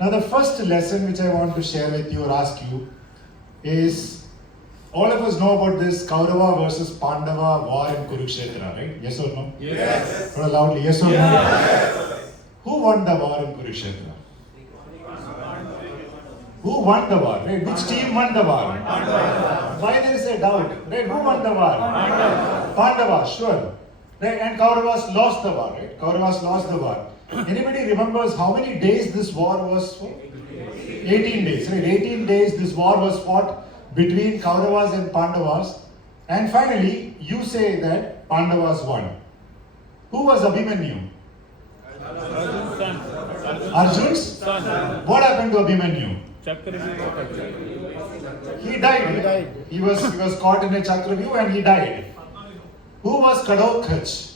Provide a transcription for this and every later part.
Now the first lesson which I want to share with you or ask you is, all of us know about this Kaurava versus Pandava war in Kurukshetra, right? Yes or no? Yes. Or loudly, yes or no? Yes. Who won the war in Kurukshetra? Who won the war? Right? Which team won the war? Why there is a doubt? Right? Who won the war? Pandava, sure. Right? And Kauravas lost the war, right? Kauravas lost the war. Anybody remembers how many days this war was for? 18 days, right? 18 days this war was fought between Kauravas and Pandavas. And finally, you say that Pandavas won. Who was Abhimanyu? Arjun's son. What happened to Abhimanyu? He died. He was caught in a Chakravyuh and he died. Who was Kurukshetra?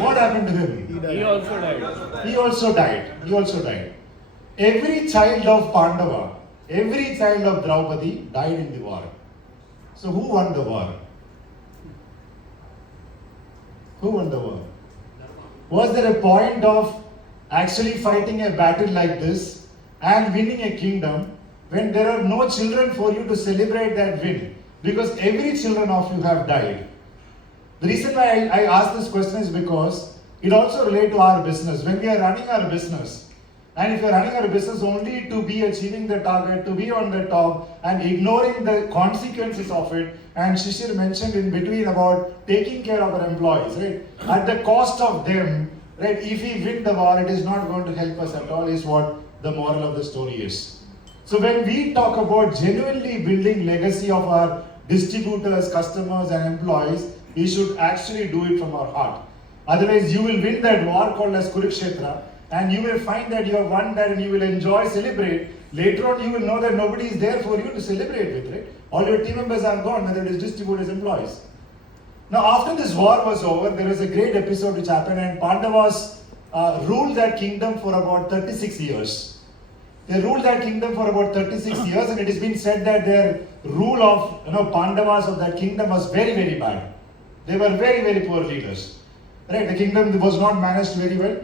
What happened to him? He also died. He also died. Every child of Pandava, every child of Draupadi died in the war. So who won the war? Who won the war? Was there a point of actually fighting a battle like this and winning a kingdom when there are no children for you to celebrate that win? Because every children of you have died. The reason why I ask this question is because it also relates to our business. When we are running our business, and if you are running our business only to be achieving the target, to be on the top and ignoring the consequences of it, and Shishir mentioned in between about taking care of our employees, right? At the cost of them, right? If we win the war, it is not going to help us at all, is what the moral of the story is. So when we talk about genuinely building legacy of our distributors, customers and employees, we should actually do it from our heart. Otherwise, you will win that war called as Kurukshetra, and you will find that you have won that and you will enjoy, celebrate. Later on, you will know that nobody is there for you to celebrate with, right? All your team members are gone, whether it is distributors, employees. Now, after this war was over, there was a great episode which happened, and Pandavas ruled that kingdom for about 36 years. They ruled that kingdom for about 36 years, and it has been said that their rule of Pandavas of that kingdom was very, very bad. They were very, very poor leaders. Right? The kingdom was not managed very well.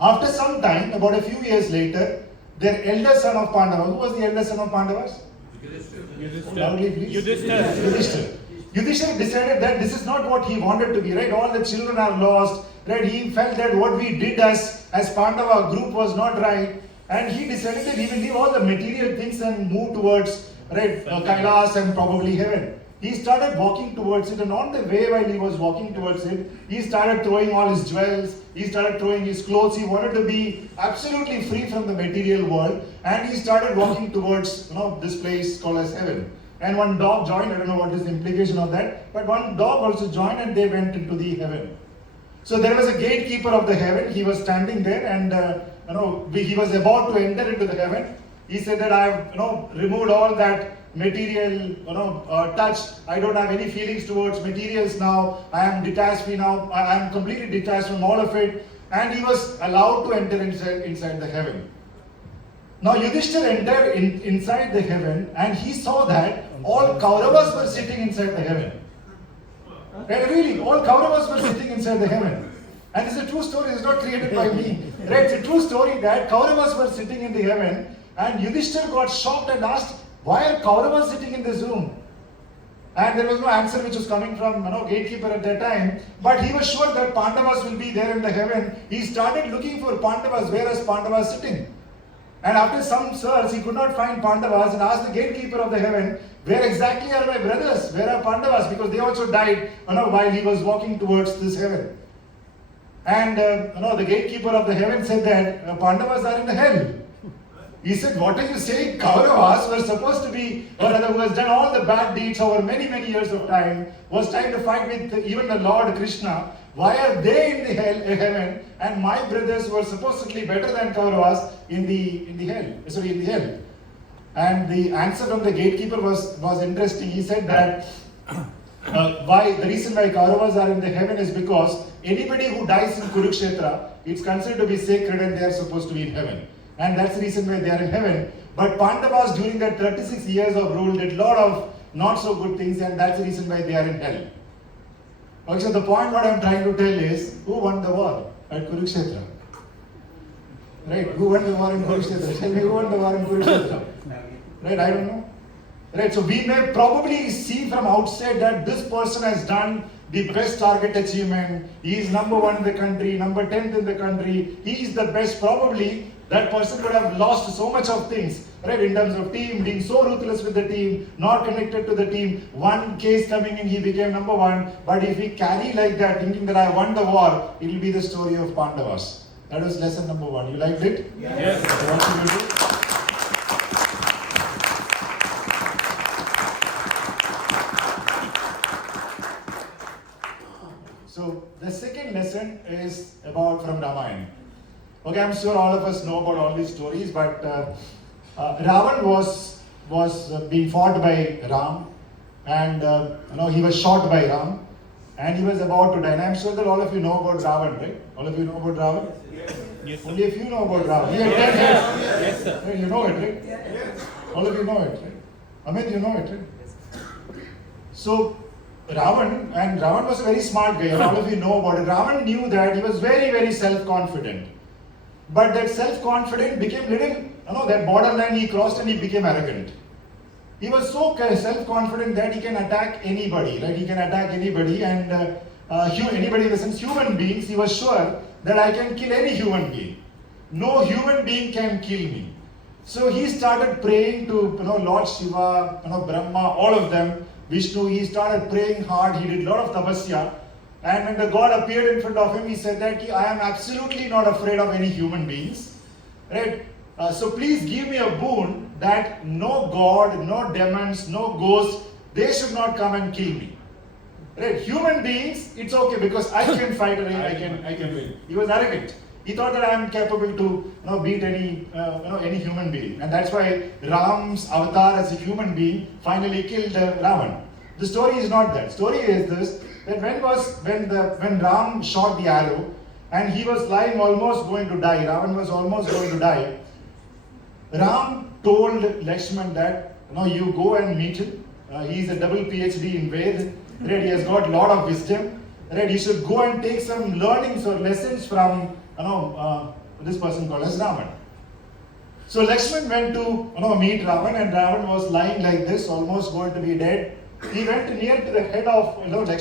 After some time, about a few years later, their elder son of Pandava, who was the elder son of Pandavas? Loudly, please. Yudhishthira. Yudhishthira decided that this is not what he wanted to be, right? All the children are lost, right? He felt that what we did as Pandava group was not right, and he decided that he will leave all the material things and move towards, right, Kailas and probably heaven. He started walking towards it, and on the way while he was walking towards it, he started throwing all his jewels, he started throwing his clothes. He wanted to be absolutely free from the material world, and he started walking towards this place called as heaven. And one dog joined. I don't know what is the implication of that, but one dog also joined, and they went into the heaven. So there was a gatekeeper of the heaven. He was standing there, and he was about to enter into the heaven. He said that I have removed all that material touch. I don't have any feelings towards materials now. I am detached now. I am completely detached from all of it. And he was allowed to enter inside the heaven. Now Yudhishthira entered inside the heaven, and he saw that all Kauravas were sitting inside the heaven. And really, all Kauravas were sitting inside the heaven. And this is a true story. It's not created by me. Right? It's a true story that Kauravas were sitting in the heaven, and Yudhishthira got shocked and asked, why are Kauravas sitting in this room? And there was no answer which was coming from gatekeeper at that time. But he was sure that Pandavas will be there in the heaven. He started looking for Pandavas. Where is Pandavas sitting? And after some search, he could not find Pandavas, and asked the gatekeeper of the heaven, where exactly are my brothers? Where are Pandavas? Because they also died while he was walking towards this heaven. And the gatekeeper of the heaven said that Pandavas are in the hell. He said, what are you saying? Kauravas were supposed to be, or rather who has done all the bad deeds over many, many years of time, was trying to fight with even the Lord Krishna. Why are they in the heaven, and my brothers were supposedly better than Kauravas in the hell? And the answer from the gatekeeper was interesting. He said that the reason why Kauravas are in the heaven is because anybody who dies in Kurukshetra, it's considered to be sacred and they are supposed to be in heaven. And that's the reason why they are in heaven. But Pandavas during that 36 years of rule did a lot of not so good things, and that's the reason why they are in hell. Okay, so the point what I'm trying to tell is, who won the war at Kurukshetra? Right? Who won the war in Kurukshetra? Tell me who won the war in Kurukshetra? Right? I don't know. Right? So we may probably see from outside that this person has done the best target achievement. He is number 1 in the country, number 10th in the country. He is the best. Probably that person would have lost so much of things, right? In terms of team, being so ruthless with the team, not connected to the team. One case coming in, he became number 1. But if we carry like that, thinking that I won the war, it will be the story of Pandavas. That was lesson number 1. You liked it? Yes. So what should we do? So the second lesson is about from Ramayana. Okay, I'm sure all of us know about all these stories, but Ravana was being fought by Ram, and he was shot by Ram, and he was about to die. And I'm sure that all of you know about Ravana, right? All of you know about Ravana? Yes, sir. Only if you know about Ravana. He had 10 Yes, heads. yes, sir. Right, you know it, right? All of you know it, right? Amit, you know it, right? So Ravan was a very smart guy, and all of you know about it. Ravan knew that he was very, very self-confident. But that self-confident became that borderline he crossed and he became arrogant. He was so self-confident that he can attack anybody, right? He can attack anybody, and anybody in the sense human beings. He was sure that I can kill any human being. No human being can kill me. So he started praying to Lord Shiva, Brahma, all of them, Vishnu. He started praying hard. He did a lot of tapasya. And when the God appeared in front of him, he said that I am absolutely not afraid of any human beings. Right? So please give me a boon that no God, no demons, no ghosts, they should not come and kill me. Right? Human beings, it's okay because I can fight and I can win. He was arrogant. He thought that I am capable to beat any human being. And that's why Ram's avatar as a human being finally killed Ravana. The story is not that. Story is this, that when Ram shot the arrow and he was lying almost going to die, Ravana was almost going to die, Ram told Lakshman that you go and meet him. He is a double PhD in Ved. Right? He has got a lot of wisdom. Right? He should go and take some learnings or lessons from this person called as Ravana. So Lakshman went to meet Ravana, and Ravana was lying like this, almost going to be dead. He went near to the head of Ravana,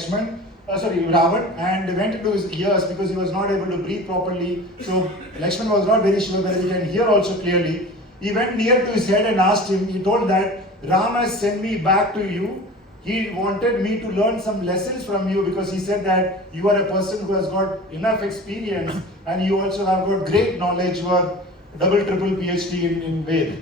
and went into his ears because he was not able to breathe properly. So Lakshman was not very sure whether he can hear also clearly. He went near to his head and asked him. He told that Ram has sent me back to you. He wanted me to learn some lessons from you because he said that you are a person who has got enough experience and you also have got great knowledge. You are double, triple PhD in Ved.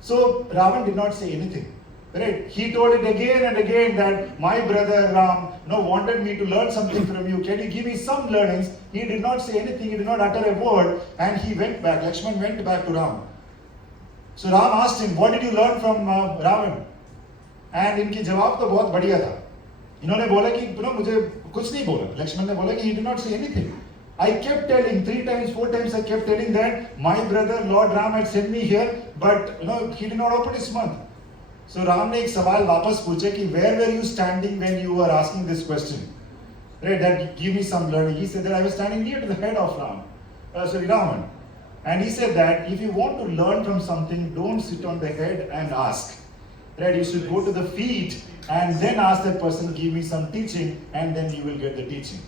So Ravana did not say anything. Right? He told it again and again that my brother Ram wanted me to learn something from you. Can you give me some learnings? He did not say anything. He did not utter a word, and he went back. Lakshman went back to Ram. So Ram asked him, "What did you learn from Ravana?" And इनकी जवाब तो बहुत बढ़िया था. इन्होंने बोला कि मुझे कुछ नहीं बोला. Lakshman ने बोला कि he did not say anything. I kept telling 3 times, 4 times. I kept telling that my brother Lord Ram had sent me here, but he did not open his mouth. So Ram ने एक सवाल वापस पूछे कि where were you standing when you were asking this question? Right, that give me some learning. He said that I was standing near to the head of Ravana. And he said that if you want to learn from something, don't sit on the head and ask. Right, you should go to the feet and then ask that person, give me some teaching, and then you will get the teaching.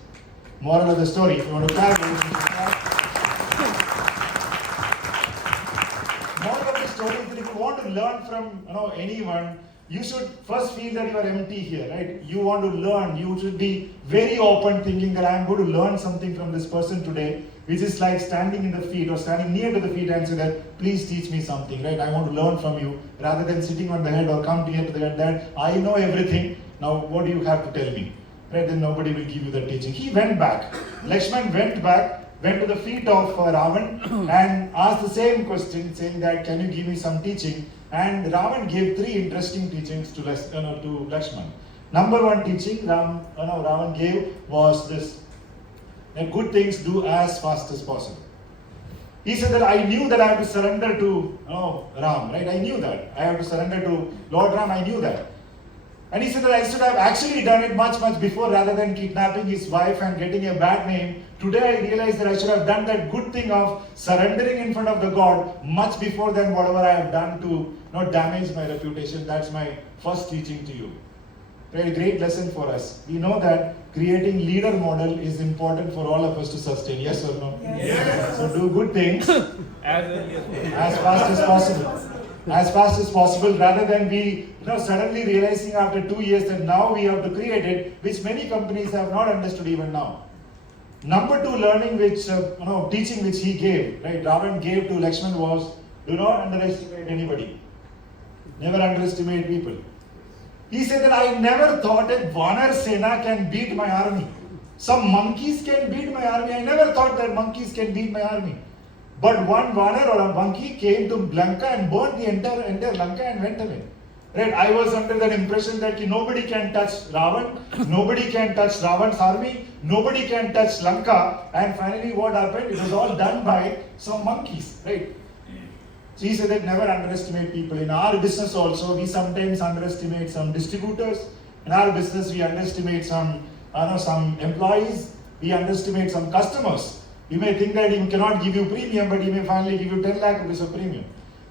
Moral of the story, if you want to clap, moral of the story is that if you want to learn from anyone, you should first feel that you are empty here, right? You want to learn, you should be very open, thinking that I am going to learn something from this person today, which is like standing in the feet or standing near to the feet and say that, please teach me something, right? I want to learn from you, rather than sitting on the head or come near to the head that I know everything, now what do you have to tell me? Right? Then nobody will give you the teaching. He went back. Lakshman went back, went to the feet of Ravana and asked the same question, saying that, can you give me some teaching? And Ravana gave 3 interesting teachings to Lakshman. Number 1 teaching Ravana gave was this: that good things do as fast as possible. He said that I knew that I have to surrender to Ram, right? I knew that. I have to surrender to Lord Ram, I knew that. And he said that I should have actually done it much, much before rather than kidnapping his wife and getting a bad name. Today I realize that I should have done that good thing of surrendering in front of the God much before than whatever I have done to not damage my reputation. That's my first teaching to you. A great lesson for us. We know that creating leader model is important for all of us to sustain. Yes or no? Yes. So do good things As early as possible. as fast as possible. As fast as possible, rather than we suddenly realizing after 2 years that now we have to create it, which many companies have not understood even now. Number 2 learning which teaching which he gave, right? Ravana gave to Lakshman was, do not underestimate anybody. Never underestimate people. He said that I never thought a Vanar Sena can beat my army. Some monkeys can beat my army. I never thought that monkeys can beat my army. But one Vanar or a monkey came to Lanka and burned the entire Lanka and went away. Right? I was under that impression that nobody can touch Ravan, nobody can touch Ravan's army, nobody can touch Lanka. And finally what happened? It was all done by some monkeys. Right? So he said that never underestimate people. In our business also, we sometimes underestimate some distributors. In our business, we underestimate some employees. We underestimate some customers. You may think that he cannot give you premium, but he may finally give you 10 lakh rupees of premium.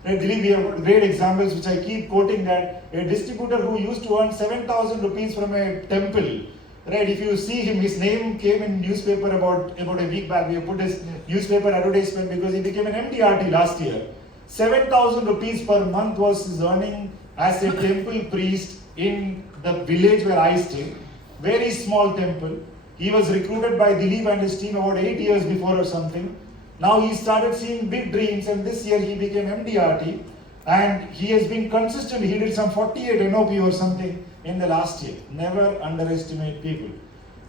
Right? We have great examples which I keep quoting, that a distributor who used to earn 7,000 rupees from a temple, right? If you see him, his name came in newspaper about a week back. We have put his newspaper advertisement because he became an MDRT last year. 7,000 rupees per month was his earning as a temple priest in the village where I stay. Very small temple. He was recruited by Dilip and his team about 8 years before or something. Now he started seeing big dreams, and this year he became MDRT, and he has been consistent. He did some 48 NOP or something in the last year. Never underestimate people.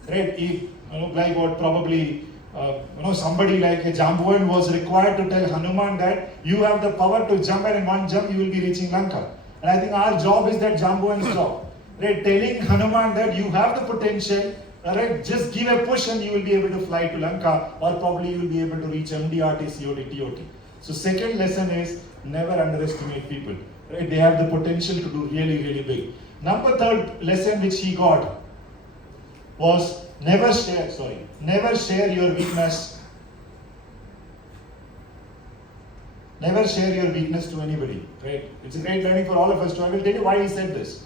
Right? If, like what probably somebody like a Jambuan was required to tell Hanuman that you have the power to jump, and in one jump you will be reaching Lanka. And I think our job is that Jambuan's job. Right? Telling Hanuman that you have the potential. Alright, just give a push and you will be able to fly to Lanka, or probably you will be able to reach MDRT, COD, TOT. So second lesson is never underestimate people. Right? They have the potential to do really, really big. Number 3rd lesson which he got was never share your weakness. Never share your weakness to anybody. Right? It's a great learning for all of us too. I will tell you why he said this.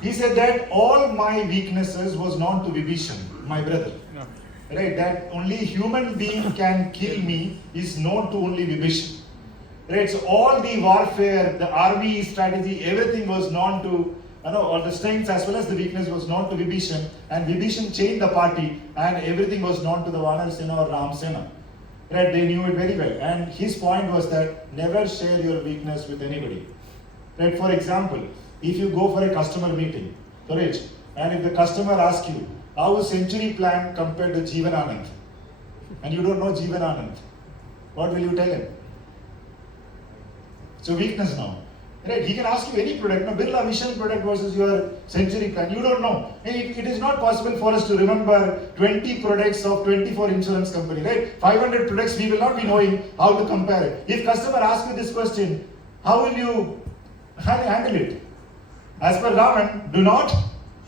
He said that all my weaknesses was known to Vibhishan, my brother. No. Right? That only human being can kill me is known to only Vibhishan. Right? So all the warfare, the army strategy, everything was known to, all the strengths as well as the weakness was known to Vibhishan. And Vibhishan changed the party, and everything was known to the Vanar Sena or Ram Sena. Right? They knew it very well. And his point was that never share your weakness with anybody. Right? For example, if you go for a customer meeting, Courage, and if the customer asks you, how is Century Plan compared to Jeevan Anand? And you don't know Jeevan Anand, what will you tell him? It's a weakness now. Right? He can ask you any product. Now, Birla Vision product versus your Century Plan. You don't know. It is not possible for us to remember 20 products of 24 insurance company. Right? 500 products, we will not be knowing how to compare it. If customer asks you this question, how will you handle it? As per Ravan, do not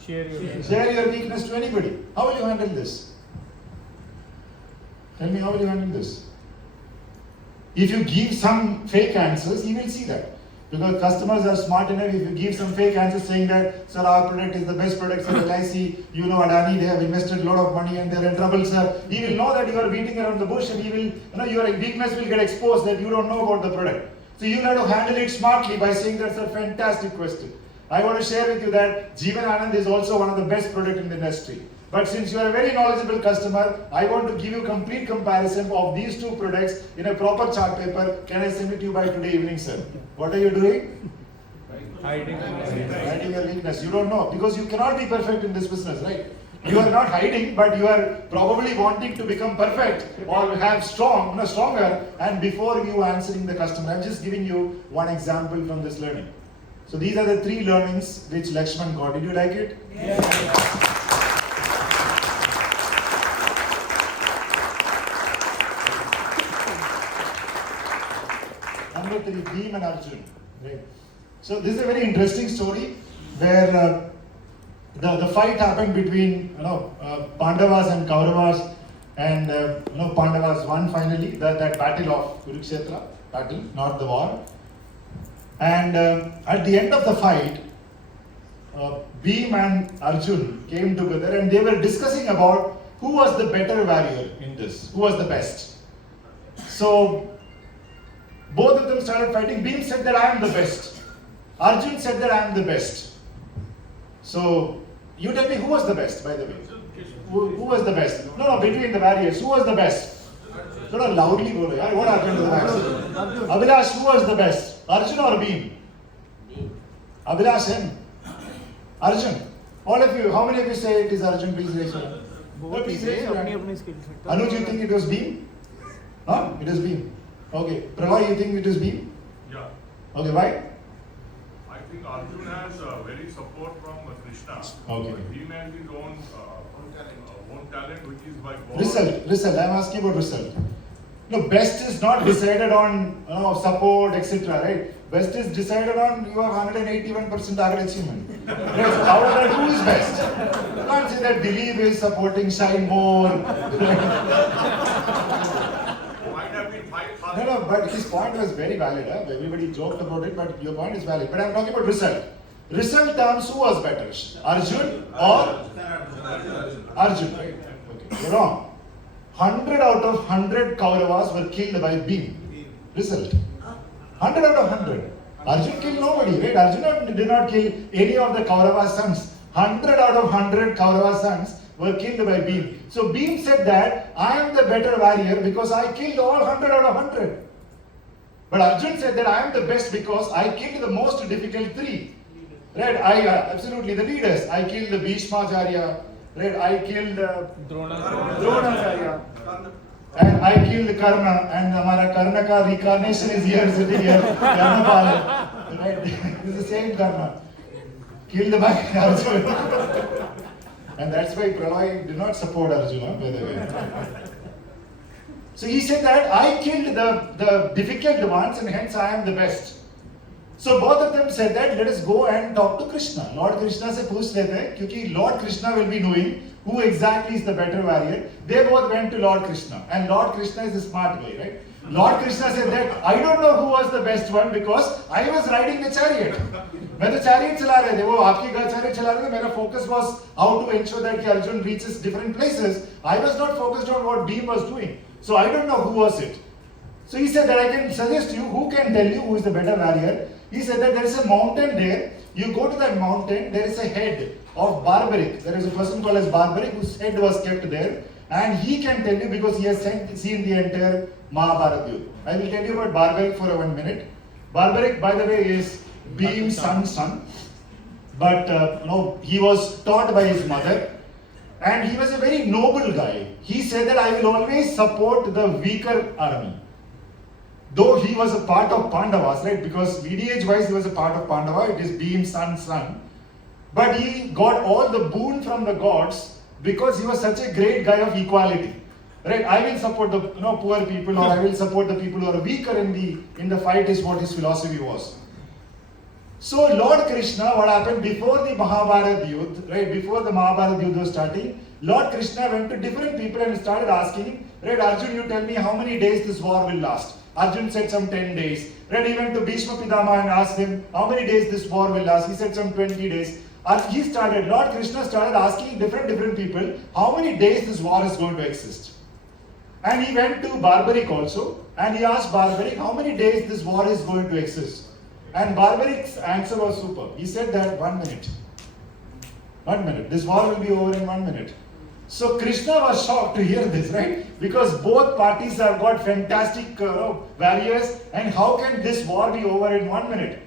Share your weakness to anybody. How will you handle this? Tell me, how will you handle this? If you give some fake answers, he will see that. Because customers are smart enough. If you give some fake answers saying that, sir, our product is the best product, sir, LIC, Adani, they have invested a lot of money and they're in trouble, sir. He will know that you are beating around the bush, and he will, your weakness will get exposed that you don't know about the product. So you have to handle it smartly by saying that's a fantastic question. I want to share with you that Jeevan Anand is also one of the best products in the industry. But since you are a very knowledgeable customer, I want to give you complete comparison of these two products in a proper chart paper. Can I send it to you by today evening, sir? What are you doing? Hiding your weakness. You don't know, because you cannot be perfect in this business, right? You are not hiding, but you are probably wanting to become perfect or have stronger, and before you answering the customer. I'm just giving you one example from this learning. So these are the 3 learnings which Lakshman got. Did you like it? Yes. Number 3, Bhim and Arjun. Right. So this is a very interesting story. where the fight happened between Pandavas and Kauravas, and Pandavas won finally that battle of Kurukshetra battle, not the war. And at the end of the fight, Bhim and Arjun came together and they were discussing about who was the better warrior in this, who was the best. So both of them started fighting. Bhim said that I am the best. Arjun said that I am the best. So you tell me who was the best, by the way? Who was the best? No, between the warriors, who was the best? Thoda loudly bolo yaar. What happened to the vaccine? Abhilash, who was the best? Arjun or Bhim? Abhilash and Arjun. All of you, how many of you say it is Arjun? Please raise your hand. Please raise your hand. Anuj, you think it was Bhim? Huh? It is Bhim. Okay. Pralay, you think it is Bhim? Yeah. Okay, why? I think Arjun has very support from Krishna. Okay. But he has his own talent, which is by God. Result. I'm asking about result. No, best is not decided on support, etc. Right? Best is decided on you have 181% target achievement. Right? So out of that, who is best? You can't say that Dilip is supporting Shine more. Might have been 5,000. No, but his point was very valid. Huh? Everybody joked about it, but your point is valid. But I'm talking about result. Result terms, who was better? Arjun or Arjun, right? Okay, you're wrong. 100 out of 100 Kauravas were killed by Bhim. Result. 100 out of 100. Arjun killed nobody, right? Arjuna did not kill any of the Kaurava sons. 100 out of 100 Kaurava sons were killed by Bhim. So Bhim said that I am the better warrior because I killed all 100 out of 100. But Arjun said that I am the best because I killed the most difficult three. Right? Absolutely the leaders. I killed the Bhishmacharya. Right? I killed Dronacharya. And I killed Karna, and Amara Karna ka reincarnation is here sitting here. Karnapal. Right? It's the same Karna. Killed by Arjuna. And that's why Pralay did not support Arjuna, by the way. So he said that I killed the difficult ones and hence I am the best. So both of them said that let us go and talk to Krishna. Lord Krishna se पूछ लेते हैं क्योंकि Lord Krishna will be knowing who exactly is the better warrior. They both went to Lord Krishna, and Lord Krishna is a smart guy, right? Lord Krishna said that I don't know who was the best one because I was riding the chariot. मैं तो chariot चला रहे थे, वो आपकी car chariot चला रहे थे. मेरा focus was how to ensure that Arjun reaches different places. I was not focused on what Bhim was doing. So I don't know who was it. So he said that I can suggest you who can tell you who is the better warrior. He said that there is a mountain there. You go to that mountain, there is a head of Barbaric. There is a person called as Barbaric whose head was kept there. And he can tell you because he has seen the entire Mahabharata Yudh. I will tell you about Barbaric for 1 minute. Barbaric, by the way, is Bhim's son. But he was taught by his mother. And he was a very noble guy. He said that I will always support the weaker army. Though he was a part of Pandavas, right? Because lineage wise he was a part of Pandava, it is Bhim's son. But he got all the boon from the gods because he was such a great guy of equality. Right? I will support the poor people, or I will support the people who are weaker in the fight is what his philosophy was. So Lord Krishna, what happened before the Mahabharata Yudh, right? Before the Mahabharata Yudh was starting, Lord Krishna went to different people and started asking, right, Arjun, you tell me how many days this war will last. Arjun said some 10 days. Then he went to Bhishma Pitama and asked him, how many days this war will last? He said some 20 days. Lord Krishna started asking different people, how many days this war is going to exist? And he went to Barbaric also, and he asked Barbaric, how many days this war is going to exist? And Barbaric's answer was superb. He said that 1 minute. 1 minute. This war will be over in 1 minute. So Krishna was shocked to hear this, right? Because both parties have got fantastic warriors, and how can this war be over in 1 minute?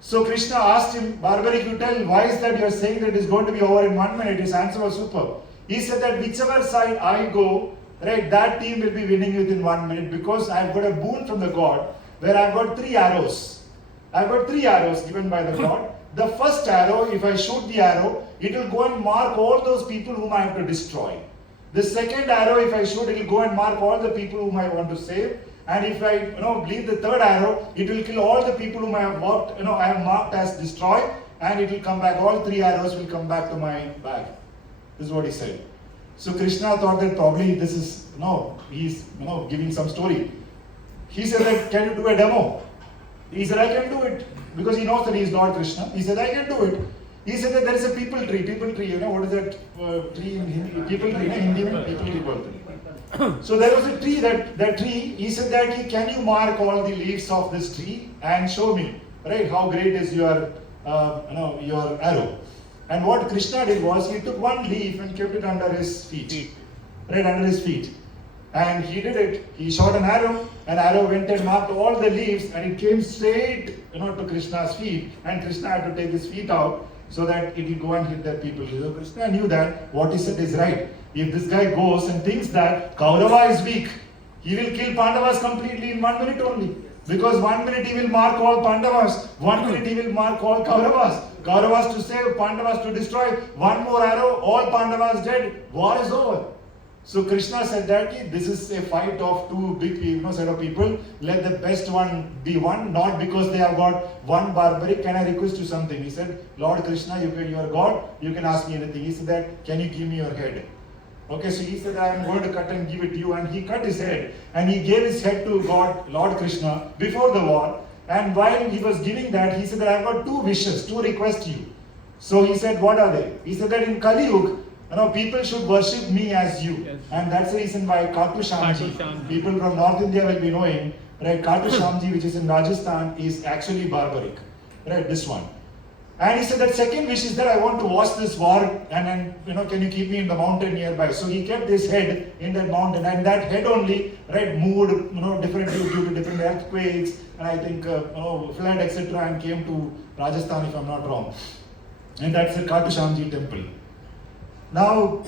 So Krishna asked him, Barbaric, you tell, why is that you are saying that it is going to be over in 1 minute? His answer was superb. He said that whichever side I go, right, that team will be winning within 1 minute because I have got a boon from the God where I have got 3 arrows. I have got 3 arrows given by the God. The first arrow, if I shoot the arrow, it will go and mark all those people whom I have to destroy. The second arrow, if I shoot, it will go and mark all the people whom I want to save. And if I leave the third arrow, it will kill all the people whom I have marked as destroy. and it will come back. All 3 arrows will come back to my bag. This is what he said. So Krishna thought that probably this is, he's giving some story. He said that, can you do a demo? He said, I can do it. Because he knows that he is Lord Krishna. He said, I can do it. He said that there is a people tree, what is that tree in Hindi? People tree, Hindi mein people tree bolte. So there was a tree, that tree, he said that, can you mark all the leaves of this tree and show me, right, how great is your arrow. And what Krishna did was, he took one leaf and kept it under his feet, right under his feet. And he did it. He shot an arrow went and marked all the leaves, and it came straight, to Krishna's feet. And Krishna had to take his feet out so that it will go and hit the people. So Krishna knew that what he said is right. If this guy goes and thinks that Kaurava is weak, he will kill Pandavas completely in 1 minute only. Because 1 minute he will mark all Pandavas, 1 minute he will mark all Kauravas. Kauravas to save, Pandavas to destroy. One more arrow, all Pandavas dead, war is over. So Krishna said that this is a fight of two big set of people. Let the best one be won, not because they have got one barbaric. Can I request you something? He said, Lord Krishna, you are God, you can ask me anything. He said that, can you give me your head? Okay, so he said, I am going to cut and give it to you. And he cut his head and he gave his head to God, Lord Krishna, before the war. And while he was giving that, he said that I have got 2 wishes, 2 requests to you. So he said, what are they? He said that in Kali Yuga, people should worship me as you. Yes. And that's the reason why Khatu Shyamji, people from North India will be knowing, right, Khatu Shyamji, which is in Rajasthan, is actually barbaric. Right, this one. And he said that second wish is that I want to watch this war and can you keep me in the mountain nearby? So he kept his head in that mountain, and that head only, right, moved, differently due to different earthquakes, and I think, flood, etc., and came to Rajasthan, if I'm not wrong. And that's the Khatu Shyamji temple. Now,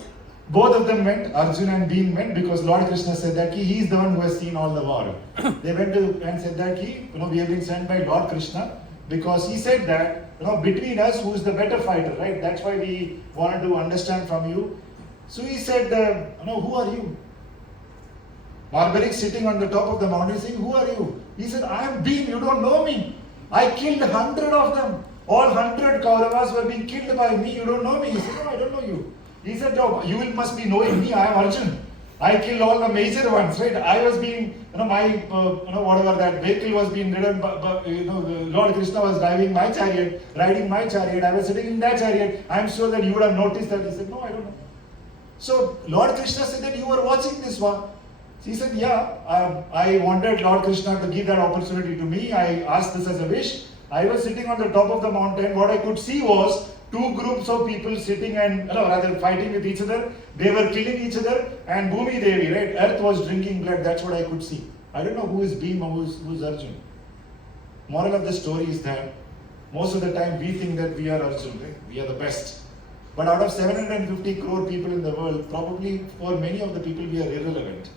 both of them went, Arjuna and Bhim went, because Lord Krishna said that he is the one who has seen all the war. They went to and said that we have been sent by Lord Krishna, because he said that, between us, who is the better fighter, right? That's why we wanted to understand from you. So he said, who are you? Barbaric sitting on the top of the mountain saying, who are you? He said, I am Bhim, you don't know me. I killed 100 of them. All 100 Kauravas were being killed by me, you don't know me. He said, no, I don't know you. He said, no, you must be knowing me, I am Arjun. I killed all the major ones, right? I was being, whatever that vehicle was being ridden, Lord Krishna was riding my chariot, I was sitting in that chariot. I am sure that you would have noticed that. He said, no, I don't know. So Lord Krishna said that you were watching this war. He said, yeah, I wanted Lord Krishna to give that opportunity to me. I asked this as a wish. I was sitting on the top of the mountain. What I could see was 2 groups of people sitting and rather fighting with each other. They were killing each other, and Bhumi Devi, right? Earth was drinking blood. That's what I could see. I don't know who is Bhim or who is Arjun. Moral of the story is that most of the time we think that we are Arjun, right? We are the best. But out of 750 crore people in the world, probably for many of the people we are irrelevant.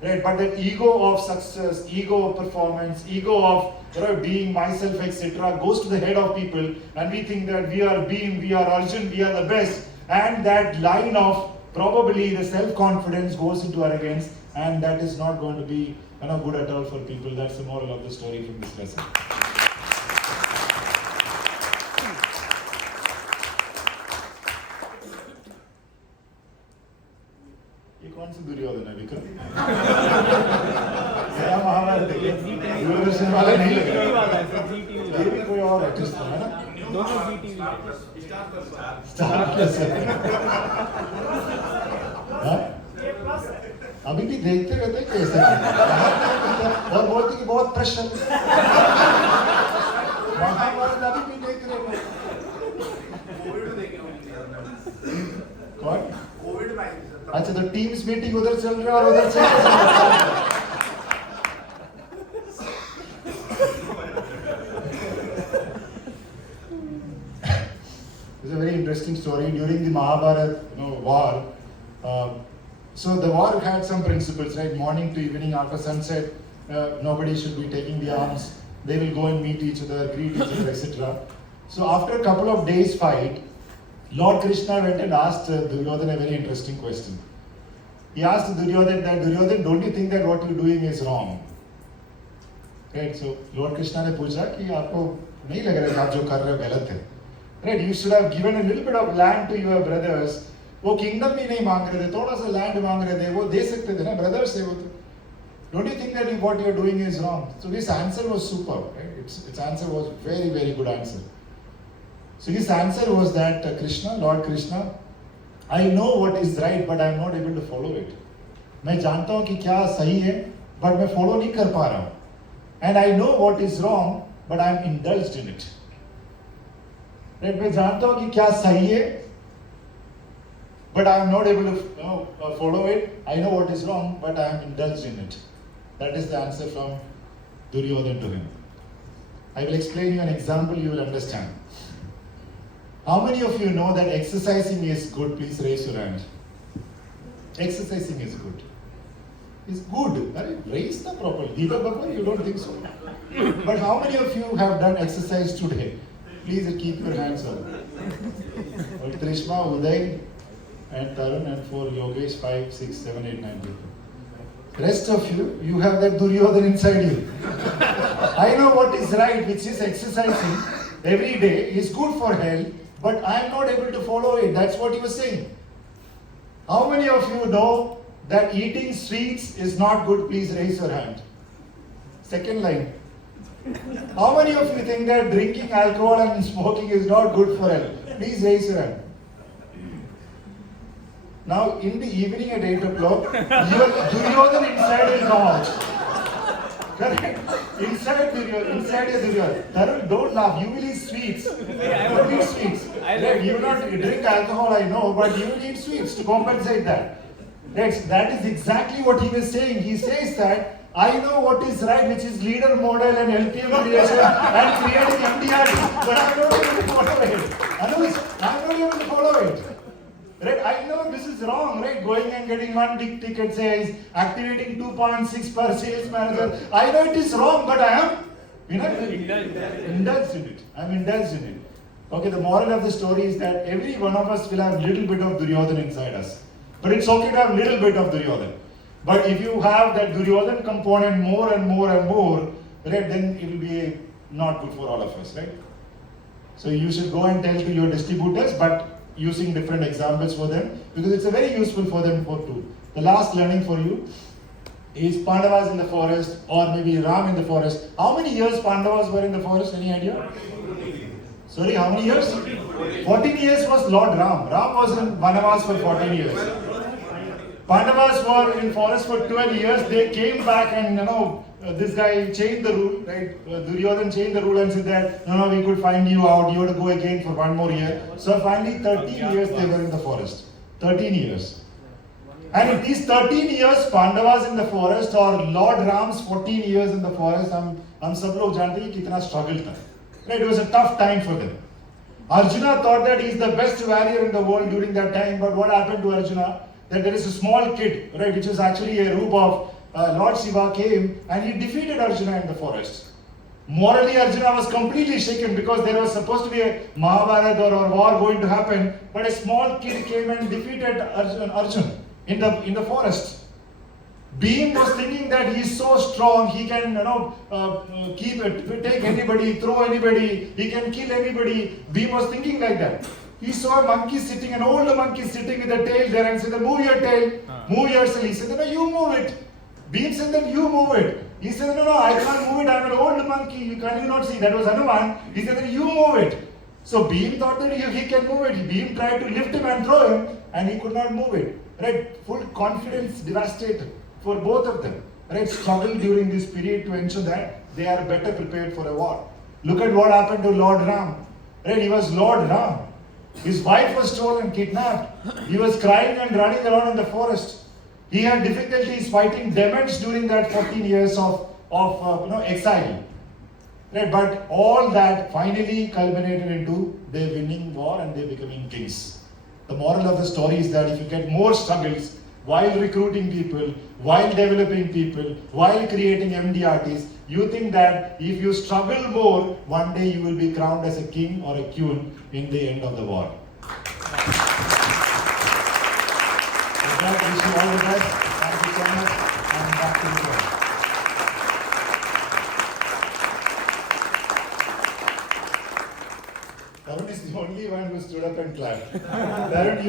Right? But that ego of success, ego of performance, ego of being myself, etc., goes to the head of people, and we think that we are Bhim, we are Arjun, we are the best. And that line of probably the self-confidence goes into arrogance, and that is not going to be good at all for people. That's the moral of the story from this lesson. ये कौन सी दुर्योधन है विक्रम? नया महाभारत है, दूरदर्शन वाला नहीं लग रहा। ये भी कोई और है कृष्ण है ना? दोनों GTV स्टार प्लस है। हाँ? अभी भी देखते रहते हैं कैसे? और बोलते कि बहुत प्रेशर। महाभारत अभी भी देख रहे हैं। कौन? अच्छा तो टीम्स मीटिंग उधर चल रहा है और उधर चल रहा है। It's a very interesting story. During the Mahabharata war, so the war had some principles, right? Morning to evening, after sunset, nobody should be taking the arms. They will go and meet each other, greet each other, etc. So after a couple of days fight, Lord Krishna went and asked Duryodhana a very interesting question. He asked Duryodhana that, Duryodhana, don't you think that what you're doing is wrong? Right? So Lord Krishna ने पूछा कि आपको नहीं लग रहा कि आप जो कर रहे हो गलत है? Right? You should have given a little bit of land to your brothers. वो kingdom भी नहीं मांग रहे थे, थोड़ा सा land मांग रहे थे, वो दे सकते थे ना, brothers थे वो तो. Don't you think that what you're doing is wrong? So this answer was superb, right? Its answer was very, very good answer. So his answer was that Krishna, Lord Krishna, I know what is right, but I'm not able to follow it. मैं जानता हूँ कि क्या सही है, but मैं follow नहीं कर पा रहा हूँ. And I know what is wrong, but I'm indulged in it. Right? मैं जानता हूँ कि क्या सही है, but I'm not able to follow it. I know what is wrong, but I'm indulged in it. That is the answer from Duryodhana to him. I will explain you an example, you will understand. How many of you know that exercising is good? Please raise your hand. Exercising is good. It's good. Raise the properly. Deepak Baba, you don't think so? But how many of you have done exercise today? Please keep your hands up. Trishma, Uday, and Tarun, and 4 Yogesh, 5, 6, 7, 8, 9 people. Rest of you, you have that Duryodhana inside you. I know what is right, which is exercising every day is good for health, but I am not able to follow it. That's what he was saying. How many of you know that eating sweets is not good? Please raise your hand. Second line. How many of you think that drinking alcohol and smoking is not good for health? Please raise your hand. Now, in the evening at 8 o'clock, your Duryodhana inside will come out. Correct? Inside your Duryodhana. Tarun, don't laugh. You will eat sweets. Don't eat sweets. You will not drink alcohol, I know, but you will eat sweets to compensate that. That is exactly what he was saying. He says that I know what is right, which is leader model and LPM creation and creating MDRT, but I'm not able to follow it. I'm not able to follow it. Right? I know this is wrong, right? Going and getting one big ticket says, activating 2.6 per sales manager. I know it is wrong, but I am, indulged in it. I'm indulged in it. Okay, the moral of the story is that every one of us will have a little bit of Duryodhana inside us. But it's okay to have a little bit of Duryodhana. But if you have that Duryodhana component more and more and more, right, then it will be not good for all of us, right? So you should go and tell to your distributors, but using different examples for them, because it's a very useful for them too. The last learning for you is Pandavas in the forest, or maybe Ram in the forest. How many years Pandavas were in the forest? Any idea? Sorry, how many years? 14 years was Lord Ram. Ram was in Vanavas for 14 years. Pandavas were in forest for 12 years. They came back and this guy changed the rule, right? Duryodhana changed the rule and said that no, we could find you out. You have to go again for one more year. So finally, 13 years they were in the forest. 13 years. And in these 13 years, Pandavas in the forest or Lord Ram's 14 years in the forest, हम सब लोग जानते हैं कितना struggle था. Right? It was a tough time for them. Arjuna thought that he is the best warrior in the world during that time, but what happened to Arjuna? That there is a small kid, right, which is actually a roop of Lord Shiva came and he defeated Arjuna in the forest. Morally, Arjuna was completely shaken because there was supposed to be a Mahabharata or war going to happen, but a small kid came and defeated Arjuna in the forest. Bhim was thinking that he is so strong, he can take anybody, throw anybody, he can kill anybody. Bhim was thinking like that. He saw a monkey sitting, an old monkey sitting with a tail there and said, move your tail, move yourself. He said, no, you move it. Bhim said that you move it. He said, no, I can't move it, I'm an old monkey, can you not see? That was Hanuman. He said that you move it. So Bhim thought that he can move it. Bhim tried to lift him and throw him and he could not move it. Right? Full confidence devastated for both of them. Right? Struggle during this period to ensure that they are better prepared for a war. Look at what happened to Lord Ram. Right? He was Lord Ram. His wife was stolen, kidnapped. He was crying and running around in the forest. He had difficulties fighting demons during that 14 years of exile. Right? But all that finally culminated into their winning war and they becoming kings. The moral of the story is that if you get more struggles while recruiting people, while developing people, while creating MDRTs, you think that if you struggle more, one day you will be crowned as a king or a queen in the end of the war. With that, wish you all the best. Thank you so much. And back to you. Tarun is the only stood up and clapped. Varun, you